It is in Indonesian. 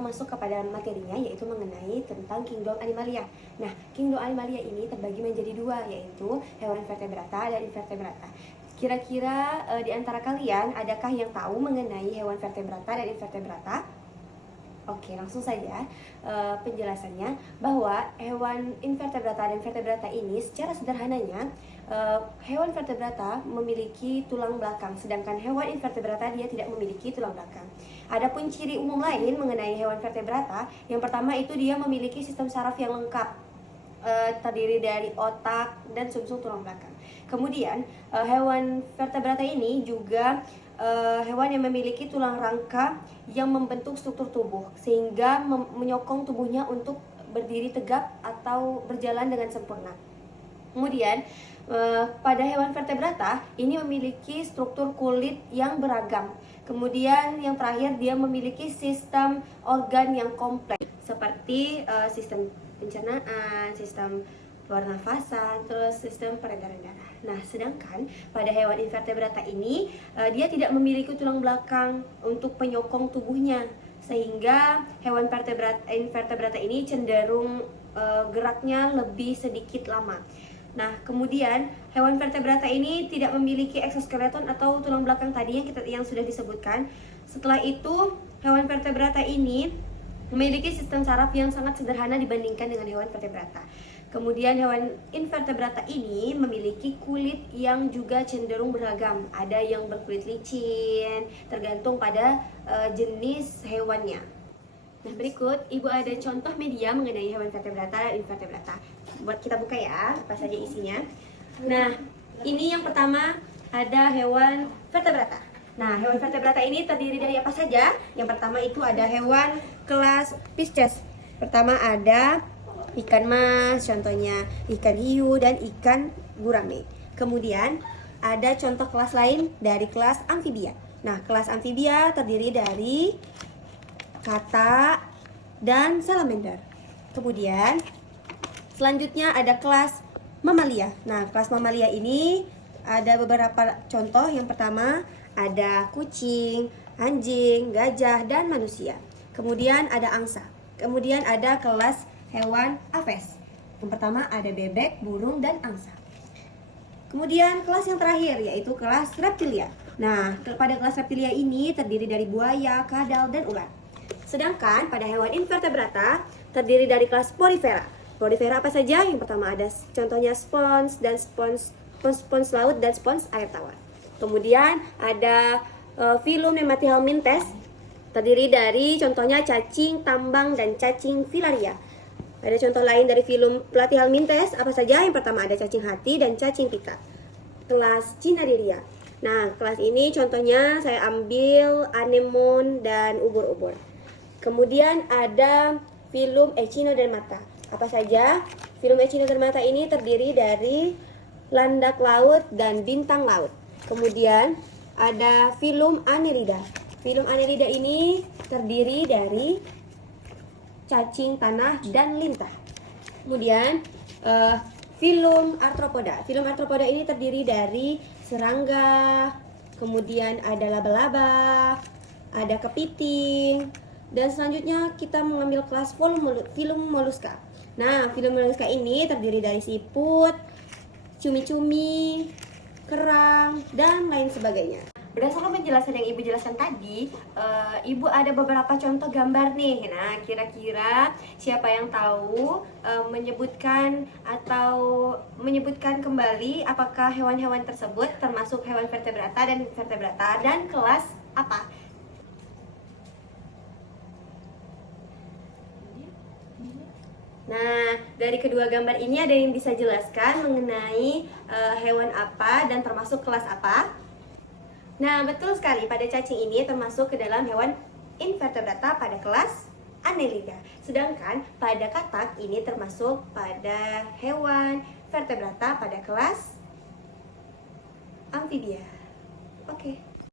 masuk kepada materinya, yaitu mengenai tentang kingdom Animalia. Nah, kingdom Animalia ini terbagi menjadi dua, yaitu hewan vertebrata dan invertebrata. Kira-kira di antara kalian adakah yang tahu mengenai hewan vertebrata dan invertebrata? Oke, langsung saja penjelasannya, bahwa hewan invertebrata dan vertebrata ini secara sederhananya, hewan vertebrata memiliki tulang belakang, sedangkan hewan invertebrata dia tidak memiliki tulang belakang. Adapun ciri umum lain mengenai hewan vertebrata, yang pertama itu dia memiliki sistem saraf yang lengkap, terdiri dari otak dan sumsum tulang belakang. Kemudian hewan vertebrata ini juga hewan yang memiliki tulang rangka yang membentuk struktur tubuh, sehingga menyokong tubuhnya untuk berdiri tegak atau berjalan dengan sempurna. Kemudian pada hewan vertebrata ini memiliki struktur kulit yang beragam. Kemudian yang terakhir, dia memiliki sistem organ yang kompleks seperti sistem pencernaan, sistem pernafasan, terus sistem peredaran darah. Nah, sedangkan pada hewan invertebrata ini dia tidak memiliki tulang belakang untuk penyokong tubuhnya, sehingga hewan invertebrata ini cenderung geraknya lebih sedikit lama. Nah, kemudian hewan vertebrata ini tidak memiliki eksoskeleton atau tulang belakang tadi yang sudah disebutkan. Setelah itu, hewan vertebrata ini memiliki sistem saraf yang sangat sederhana dibandingkan dengan hewan vertebrata. Kemudian hewan invertebrata ini memiliki kulit yang juga cenderung beragam. Ada yang berkulit licin, tergantung pada jenis hewannya. Nah, berikut Ibu ada contoh media mengenai hewan vertebrata dan invertebrata. Buat kita buka ya, apa saja isinya. Nah, ini yang pertama ada hewan vertebrata. Nah, hewan vertebrata ini terdiri dari apa saja? Yang pertama itu ada hewan kelas Pisces. Pertama ada ikan mas, contohnya ikan hiu dan ikan gurame. Kemudian ada contoh kelas lain dari kelas amfibia. Nah, kelas amfibia terdiri dari kata dan salamander. Kemudian selanjutnya ada kelas mamalia. Nah, kelas mamalia ini ada beberapa contoh. Yang pertama ada kucing, anjing, gajah, dan manusia. Kemudian ada angsa. Kemudian ada kelas hewan aves. Yang pertama ada bebek, burung, dan angsa. Kemudian kelas yang terakhir yaitu kelas reptilia. Nah, pada kelas reptilia ini terdiri dari buaya, kadal, dan ular. Sedangkan pada hewan invertebrata terdiri dari kelas porifera. Porifera apa saja? Yang pertama ada contohnya spons dan spons laut dan spons air tawar. Kemudian ada filum Nemathihelminthes, terdiri dari contohnya cacing tambang dan cacing filaria. Ada contoh lain dari filum Platyhelminthes apa saja? Yang pertama ada cacing hati dan cacing pita. Kelas Cnidaria. Nah, kelas ini contohnya saya ambil anemon dan ubur-ubur. Kemudian ada filum Echinodermata. Apa saja? Filum Echinodermata ini terdiri dari landak laut dan bintang laut. Kemudian ada filum Annelida. Filum Annelida ini terdiri dari cacing tanah dan lintah. Kemudian filum Arthropoda. Filum Arthropoda ini terdiri dari serangga, kemudian ada laba-laba, ada kepiting, dan selanjutnya kita mengambil kelas filum Mollusca. Nah, filum Mollusca ini terdiri dari siput, cumi-cumi, kerang, dan lain sebagainya. Berdasarkan penjelasan yang Ibu jelaskan tadi, Ibu ada beberapa contoh gambar nih. Nah, kira-kira siapa yang tahu menyebutkan kembali apakah hewan-hewan tersebut termasuk hewan vertebrata dan invertebrata dan kelas apa? Nah, dari kedua gambar ini ada yang bisa jelaskan mengenai hewan apa dan termasuk kelas apa? Nah, betul sekali, pada cacing ini termasuk ke dalam hewan invertebrata pada kelas Annelida. Sedangkan pada katak ini termasuk pada hewan vertebrata pada kelas amfibia. Oke.